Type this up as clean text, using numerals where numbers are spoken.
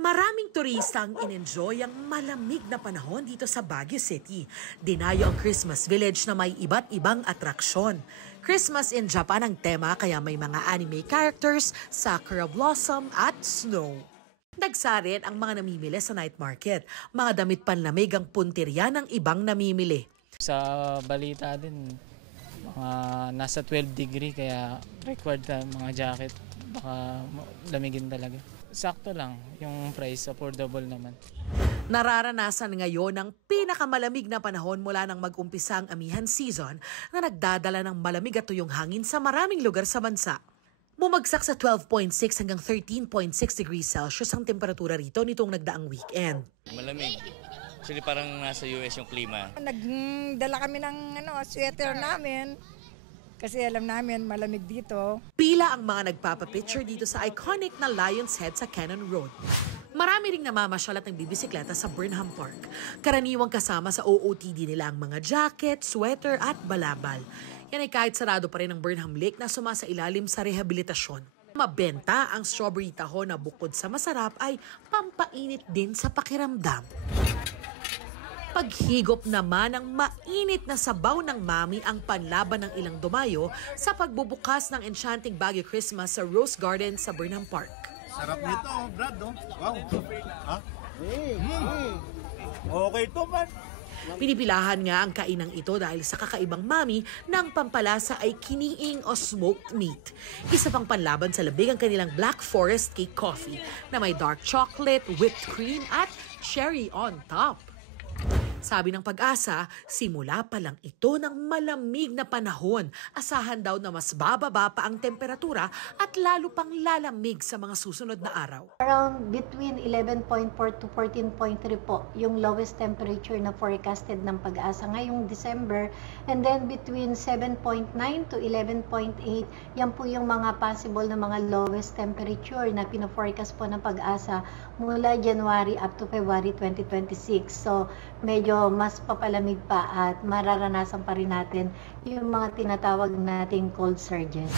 Maraming turista ang in-enjoy ang malamig na panahon dito sa Baguio City. Dinayo ang Christmas Village na may iba't ibang atraksyon. Christmas in Japan ang tema kaya may mga anime characters, sakura blossom at snow. Nagsarin ang mga namimili sa night market. Mga damit panlamig ang puntirya ng ibang namimili. Sa balita din, mga nasa 12 degree kaya required ka mga jacket. Baka lamigin talaga. Sakto lang, yung price, affordable naman. Nararanasan ngayon ang pinakamalamig na panahon mula nang mag-umpisa ang amihan season na nagdadala ng malamig at tuyong hangin sa maraming lugar sa bansa. Bumagsak sa 12.6 hanggang 13.6 degrees Celsius ang temperatura rito nitong nagdaang weekend. Malamig. Actually parang nasa US yung klima. Nagdala kami ng sweater namin. Kasi alam namin malamig dito. Pila ang mga nagpapapicture dito sa iconic na Lion's Head sa Cannon Road. Marami ring namamasyal at nagbibisikleta sa Burnham Park. Karaniwang kasama sa OOTD nila ang mga jacket, sweater at balabal. Yan ay kahit sarado pa rin ang Burnham Lake na sumasailalim sa rehabilitasyon. Mabenta ang strawberry taho na bukod sa masarap ay pampainit din sa pakiramdam. Paghigop naman ng mainit na sabaw ng mami ang panlaban ng ilang dumayo sa pagbubukas ng Enchanting Baguio Christmas sa Rose Garden sa Burnham Park. Sarap nito, Brad, oh. Wow. Ha? Okay to, man. Pinipilahan nga ang kainang ito dahil sa kakaibang mami ng pampalasa ay kiniing o smoked meat. Isa pang panlaban sa labig ang kanilang Black Forest Cake Coffee na may dark chocolate, whipped cream at cherry on top. Sabi ng Pag-asa, simula pa lang ito ng malamig na panahon. Asahan daw na mas bababa pa ang temperatura at lalo pang lalamig sa mga susunod na araw. Around between 11.4 to 14.3 po yung lowest temperature na forecasted ng Pag-asa ngayong December. And then between 7.9 to 11.8, yan po yung mga possible na mga lowest temperature na pino-forecast po ng Pag-asa mula January up to February 2026. So medyo mas papalamig pa at mararanasan pa rin natin yung mga tinatawag nating cold surges.